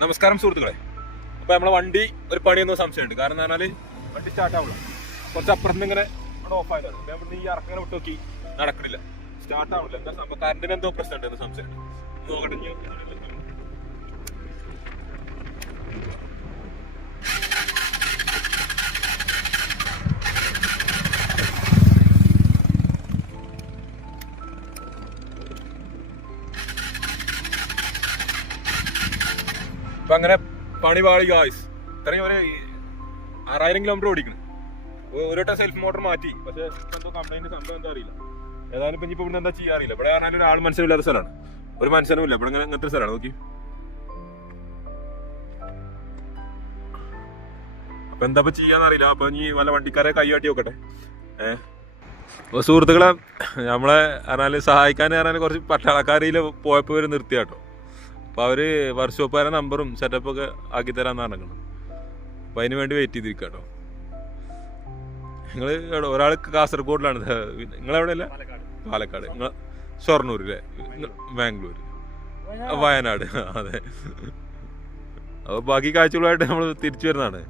നമസ്കാരം സുഹൃത്തുക്കളെ. അപ്പൊ നമ്മളെ വണ്ടി ഒരു പണിയെന്ന് സംശയമുണ്ട്. കാരണം എന്ന് വണ്ടി സ്റ്റാർട്ട് ആവില്ല കുറച്ച് അപ്പുറത്ത് ഇങ്ങനെ ഓഫ് അപ്പൊ നമ്മൾ ഈ ഇറക്കങ്ങനെ വിട്ട് നോക്കി നടക്കണില്ല. സ്റ്റാർട്ട് ആവില്ല എന്താ സംഭവം? കറണ്ടിന് എന്തോ പ്രശ്നം ഉണ്ടെന്ന് സംശയം നോക്കട്ടെ. അപ്പൊ അങ്ങനെ പണി പാളി ഗായ്സ് ഇത്രയും ഒരു ആറായിരം കിലോമീറ്റർ ഓടിക്കണം. ഒരു സെൽഫ് മോട്ടർ മാറ്റി. പക്ഷെ എന്തോ കംപ്ലൈന്റ് സംഭവം എന്താ അറിയില്ല. ഏതായാലും ഇപ്പൊ ഇനിയിപ്പോ ഇവിടെ എന്താ ചെയ്യാറില്ല ഇവിടെ പറഞ്ഞാൽ ഒരാൾ മനസ്സിലില്ലാത്ത സ്ഥലമാണ്. ഒരു മനസ്സിലും ഇല്ല. ഇവിടെ ഇങ്ങനെ ഇങ്ങനത്തെ സ്ഥലമാണ്. നോക്കി. അപ്പൊ എന്താ ഇപ്പൊ ചെയ്യാന്നറിയില്ല അപ്പൊ ഇനി വല്ല വണ്ടിക്കാരെ കൈകാട്ടി നോക്കട്ടെ. ഏഹ് അപ്പൊ സുഹൃത്തുക്കളെ നമ്മളെ പറഞ്ഞാൽ സഹായിക്കാൻ പറഞ്ഞാൽ കുറച്ച് പട്ടാളക്കാരിയിൽ പോയപ്പോ നിർത്തിയാട്ടോ അപ്പൊ അവർ വർക്ക്ഷോപ്പുകാരെ നമ്പറും സെറ്റപ്പൊക്കെ ആക്കി തരാന്ന് നടക്കണം അപ്പൊ അതിന് വേണ്ടി വെയിറ്റ് ചെയ്തിരിക്കാട്ടോ നിങ്ങൾ ഒരാൾ കാസർഗോഡിലാണ്. നിങ്ങളെവിടെയല്ല? പാലക്കാട്. നിങ്ങൾ ഷൊർണൂരിലെ ബാംഗ്ലൂർ വയനാട്. അതെ. അപ്പൊ ബാക്കി കാഴ്ചകളുമായിട്ട് നമ്മൾ തിരിച്ചു വരുന്നതാണ്.